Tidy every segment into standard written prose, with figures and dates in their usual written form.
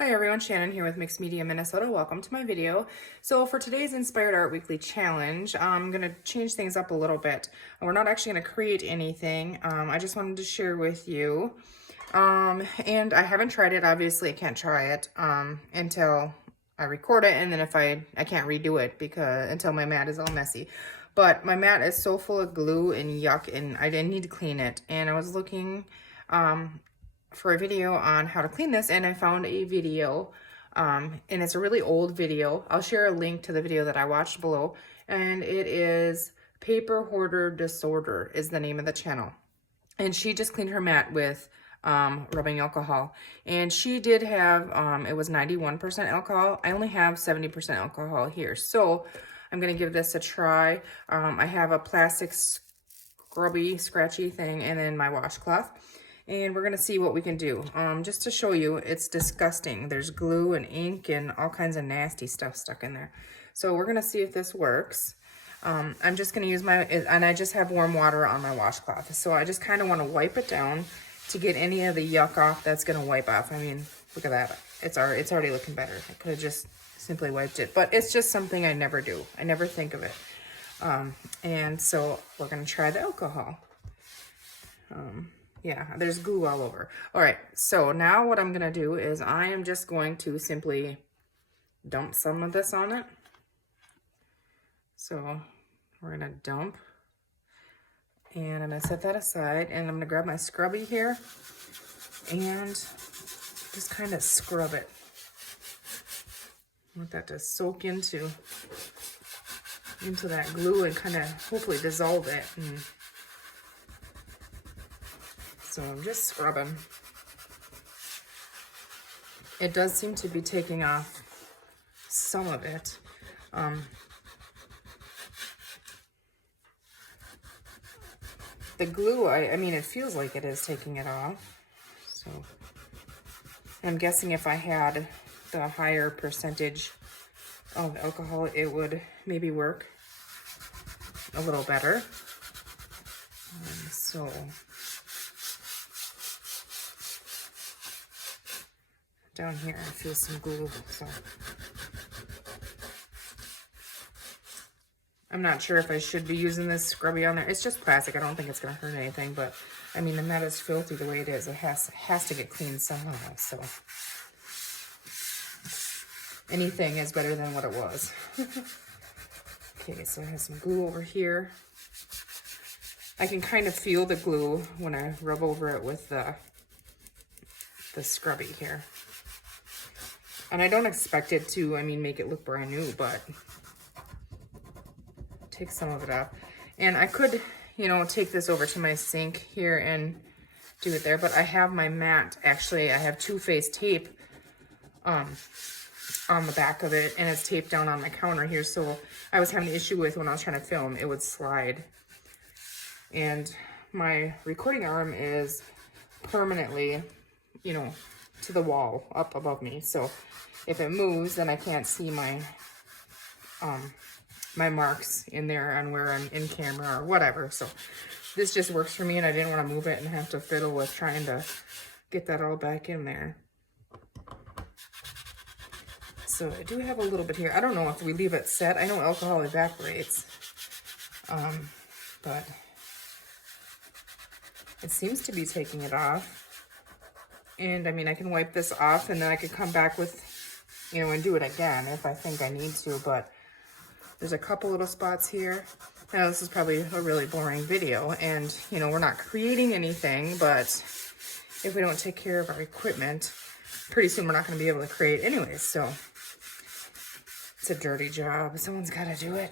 Hi everyone, Shannon here with Mixed Media Minnesota. Welcome to my video. So for today's Inspired Art Weekly Challenge, I'm going to change things up a little bit. We're not actually going to create anything. I just wanted to share with you. And I haven't tried it. Obviously, I can't try it until I record it. And then if I can't redo it because until my mat is all messy. But my mat is so full of glue and yuck and I didn't need to clean it. And I was looking for a video on how to clean this, and I found a video, and it's a really old video. I'll share a link to the video that I watched below, and it is Paper Hoarder Disorder is the name of the channel. And she just cleaned her mat with rubbing alcohol, and she did have, it was 91% alcohol. I only have 70% alcohol here, so I'm gonna give this a try. I have a plastic scratchy thing, and then my washcloth. And we're gonna see what we can do. Just to show you, it's disgusting. There's glue and ink and all kinds of nasty stuff stuck in there. So we're gonna see if this works. I'm just gonna use and I just have warm water on my washcloth. So I just kind of wanna wipe it down to get any of the yuck off that's gonna wipe off. I mean, look at that. It's already looking better. I could have just simply wiped it, but it's just something I never do. I never think of it. And so we're gonna try the alcohol. Yeah, there's glue all over. All right, so now what I'm gonna do is I am just going to simply dump some of this on it. So we're gonna dump, and I'm gonna set that aside, and I'm gonna grab my scrubby here and just kind of scrub it. I want that to soak into that glue and kind of hopefully dissolve it. So I'm just scrubbing. It does seem to be taking off some of it. The glue, I mean, it feels like it is taking it off. So I'm guessing if I had the higher percentage of alcohol, it would maybe work a little better. So down here, I feel some glue, so I'm not sure if I should be using this scrubby on there. It's just plastic. I don't think it's going to hurt anything, but I mean, the mat is filthy the way it is. It has to get cleaned somehow, so anything is better than what it was. Okay, so I have some glue over here. I can kind of feel the glue when I rub over it with the scrubby here. And I don't expect it to, I mean, make it look brand new, but take some of it off. And I could, you know, take this over to my sink here and do it there, but I have my mat, actually, I have two-phase tape on the back of it, and it's taped down on my counter here, so I was having an issue with when I was trying to film, it would slide. And my recording arm is permanently, you know, to the wall up above me, so if it moves, then I can't see my my marks in there on where I'm in camera or whatever. So this just works for me, and I didn't want to move it and have to fiddle with trying to get that all back in there. So I do have a little bit here. I don't know if we leave it set. I know alcohol evaporates, but it seems to be taking it off. And I mean, I can wipe this off, and then I could come back with, you know, and do it again if I think I need to, but there's a couple little spots here. Now, this is probably a really boring video, and, you know, we're not creating anything, but if we don't take care of our equipment, pretty soon we're not going to be able to create anyways, so it's a dirty job. Someone's got to do it.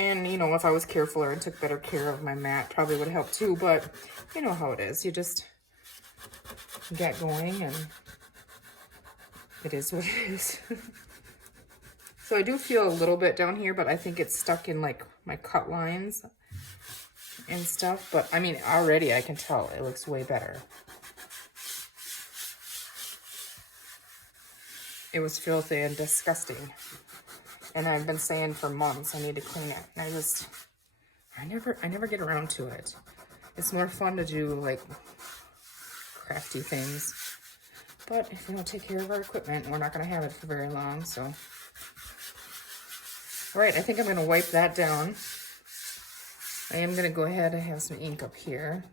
And, you know, if I was carefuler and took better care of my mat, probably would help too, but you know how it is. You just get going, and it is what it is. So I do feel a little bit down here, but I think it's stuck in like my cut lines and stuff. But I mean, already I can tell it looks way better. It was filthy and disgusting. And I've been saying for months I need to clean it. And I never get around to it. It's more fun to do like crafty things. But if we don't take care of our equipment, we're not going to have it for very long, so. All right, I think I'm going to wipe that down. I am going to go ahead and have some ink up here.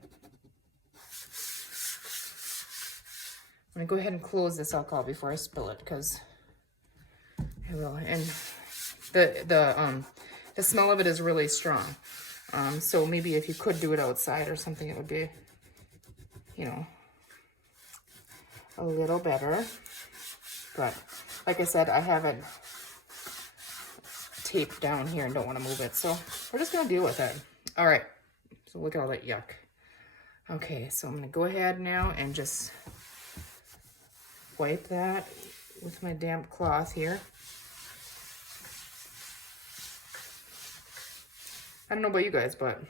I'm going to go ahead and close this alcohol before I spill it, because I will. And the smell of it is really strong. So maybe if you could do it outside or something, it would be, you know, a little better. But like I said, I have it taped down here and don't want to move it. So we're just going to deal with it. All right. So look at all that yuck. Okay, so I'm going to go ahead now and just wipe that with my damp cloth here. I don't know about you guys, but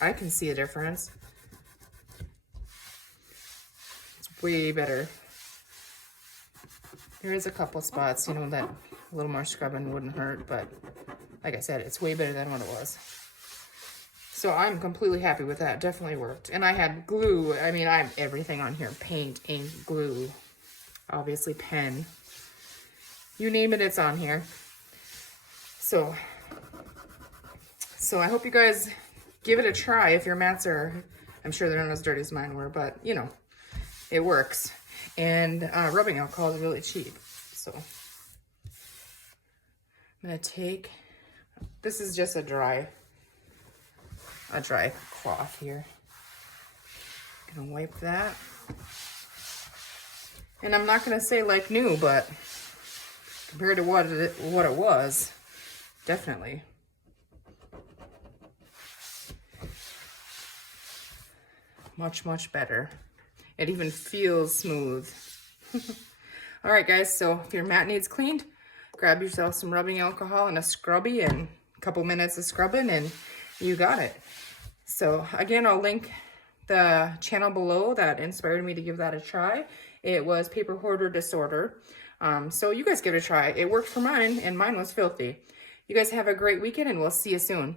I can see a difference. It's way better. There is a couple spots, you know, that a little more scrubbing wouldn't hurt, but like I said, it's way better than what it was. So I'm completely happy with that. Definitely worked. And I had glue. I mean, I have everything on here. Paint, ink, glue, obviously pen. You name it, it's on here. So I hope you guys give it a try if your mats are, I'm sure they're not as dirty as mine were, but you know, it works. And rubbing alcohol is really cheap. So I'm gonna take, this is just a dry cloth here. I'm gonna wipe that. And I'm not gonna say like new, but compared to what it was, definitely. Much, much better. It even feels smooth. All right, guys, so if your mat needs cleaned, grab yourself some rubbing alcohol and a scrubby and a couple minutes of scrubbing and you got it. So again, I'll link the channel below that inspired me to give that a try. It was Paper Hoarder Disorder. So you guys give it a try. It worked for mine and mine was filthy. You guys have a great weekend and we'll see you soon.